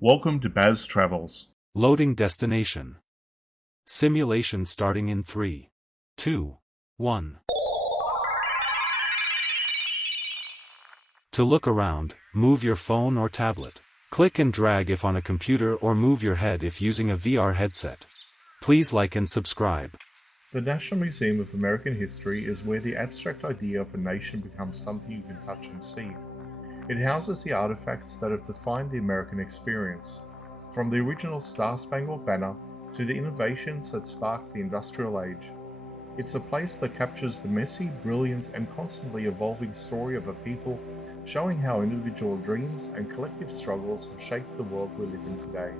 Welcome to Baz Travels. Loading destination. Simulation starting in 3, 2, 1. To look around, move your phone or tablet. Click and drag if on a computer or move your head if using a VR headset. Please like and subscribe. The National Museum of American History is where the abstract idea of a nation becomes something you can touch and see. It houses the artifacts that have defined the American experience, from the original Star-Spangled Banner to the innovations that sparked the Industrial Age. It's a place that captures the messy, brilliant, and constantly evolving story of a people, showing how individual dreams and collective struggles have shaped the world we live in today.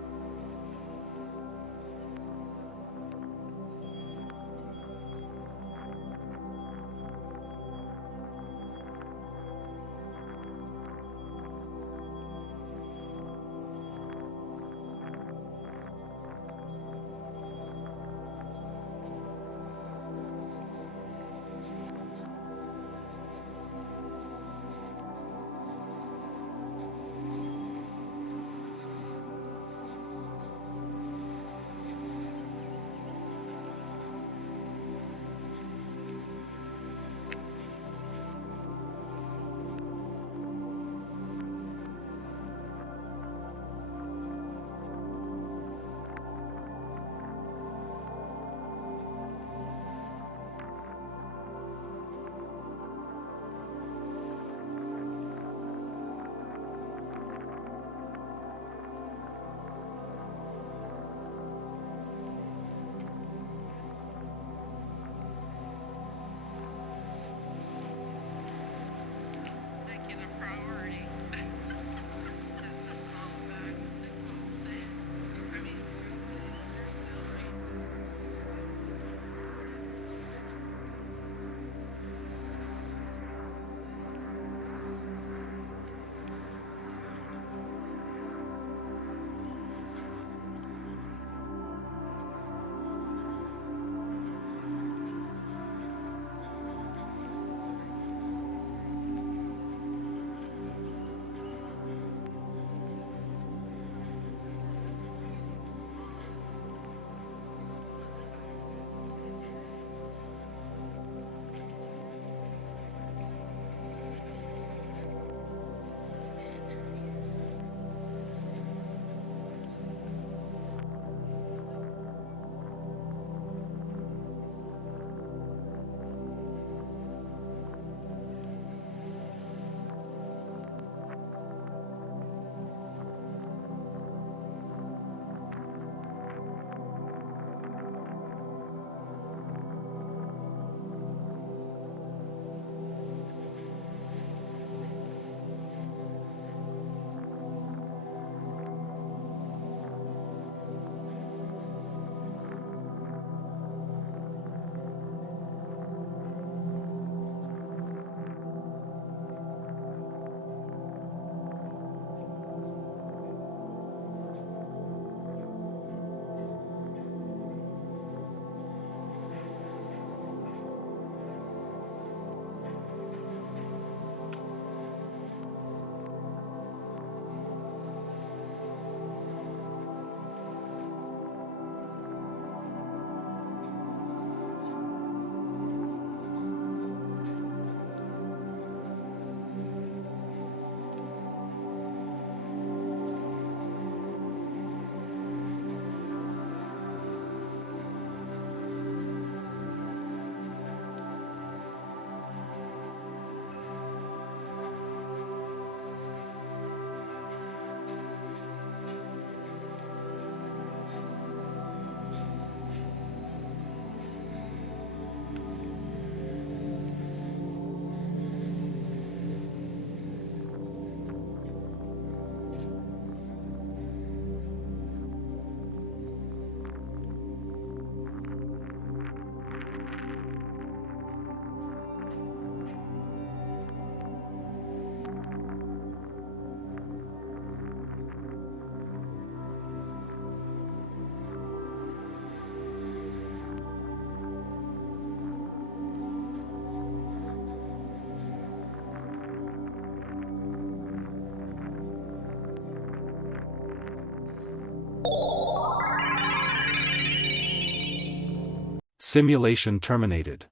Simulation terminated.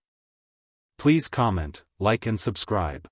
Please comment, like and subscribe.